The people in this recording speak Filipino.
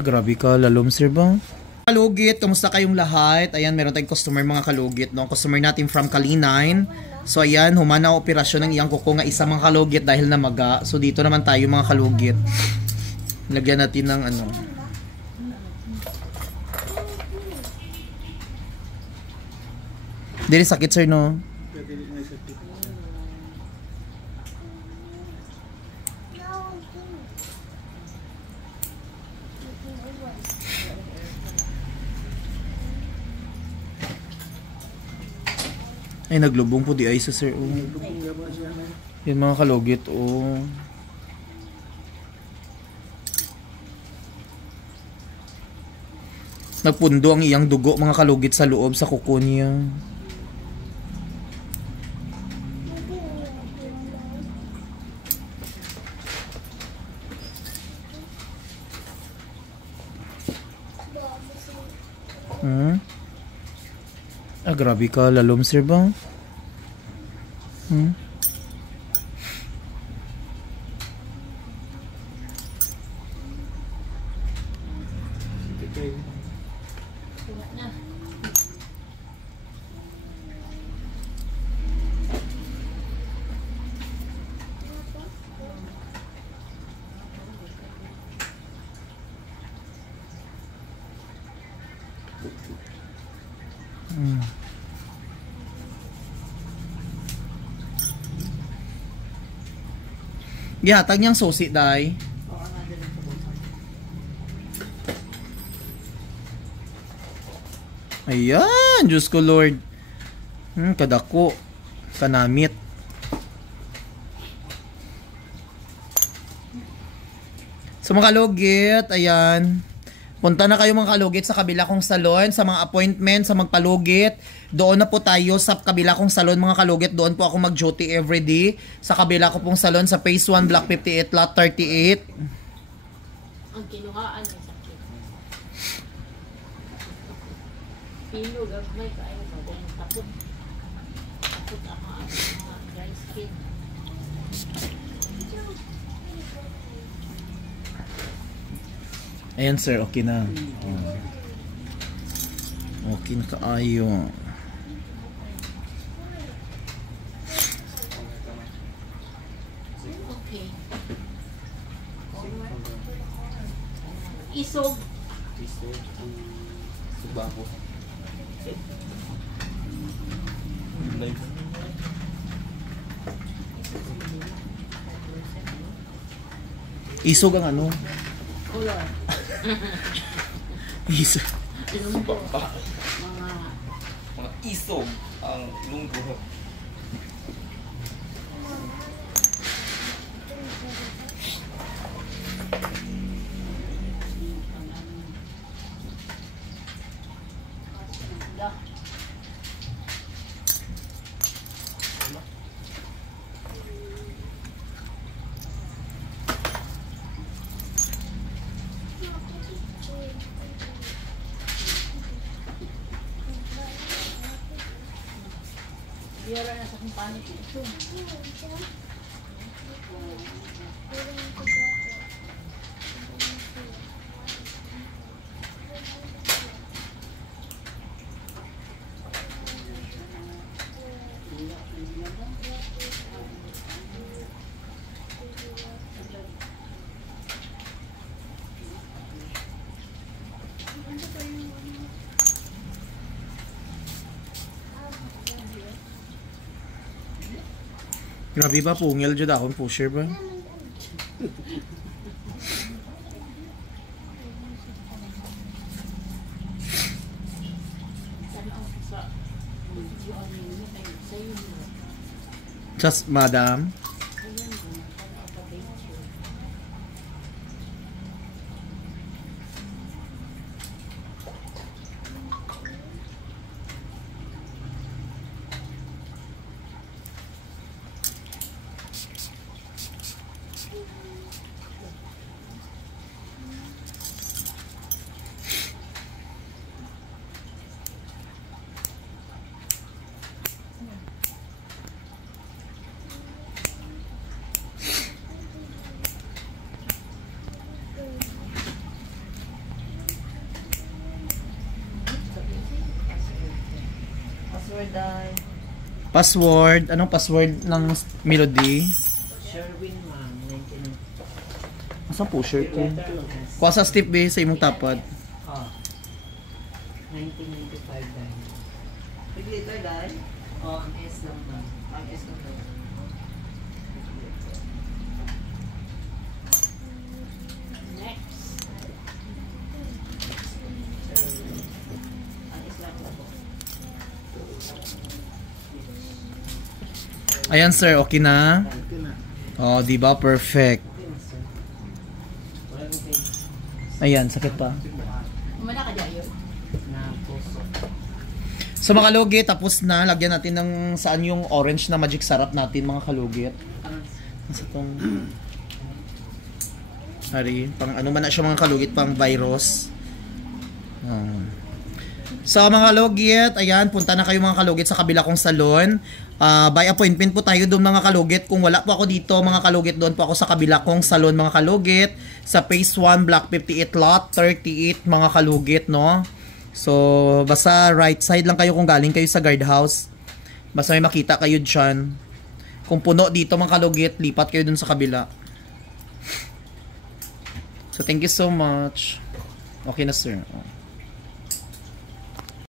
Grabe ka, lalom sir ba? Kalugit, kamusta kayong lahat? Ayan, meron tayong customer mga kalugit, no? Customer natin from Kalinine. So ayan, humana operasyon ng iyang kuko nga isang mga kalugit dahil namaga. So dito naman tayo mga kalugit. Lagyan natin ng ano. Dili sakit sir, no? Ay, naglubong po di ay sa sir. Yan mga kalugit. Nagpundo ang iyang dugo mga kalugit sa loob sa kuko niya. Grabe ka, lalom sir ba? Gihatag niyang susi, day. Ayan, Diyos ko Lord. Kadako. Kanamit. So mga kalugit, ayan. Punta na kayo mga kalugit sa kabila kong salon, sa mga appointment, sa magpalugit. Doon na po tayo sa kabila kong salon mga kalugit. Doon po ako mag-duty everyday. Sa kabila ko pong salon sa Phase 1, Block 58, Lot 38. Ang kinuhaan ay sakit. Pilo, gagmay ka ayaw mo. Tapos ang mga dry skin. Ayan sir, okay na. Okay na kaayo. Okay. Isog. Subaho. Isog ang ano? Color. Isog. Lunggo. Mga isog ang lunggo. Biyara na sa kumpanya ito. Grabe ba, pungil dyan akong pusher ba? Just madam. Password ay Password. Anong password ng Melody? Sherwin ma'am. 19. Asa po shirt ko? Letter S. Kuha sa step B sa imong tapad. Oh. 1995 dahil. Glitter dahil? Oh, ang S lang ma'am. Ang S lang daw. Next. Ang S lang po. Ayan sir, okay na? Ito na. Oh, di ba? Perfect. Okay na sir. Wala nang thing. Ayan, sakit pa. Umana ka dyan yun? Na puso. So mga kalugit, tapos na. Lagyan natin ng saan yung orange na magic sarap natin mga kalugit. Nasa tong... Hari, pang ano man na siya mga kalugit, pang virus. So mga kalugit, ayan, punta na kayo mga kalugit sa kabila kong salon. By appointment po tayo doon mga kalugit. Kung wala po ako dito mga kalugit, doon po ako sa kabila kong salon mga kalugit. Sa Phase 1, Block 58, Lot 38 mga kalugit, no? So, basta right side lang kayo kung galing kayo sa guardhouse. Basta may makita kayo dyan. Kung puno dito mga kalugit, lipat kayo dun sa kabila. So, thank you so much. Okay na sir.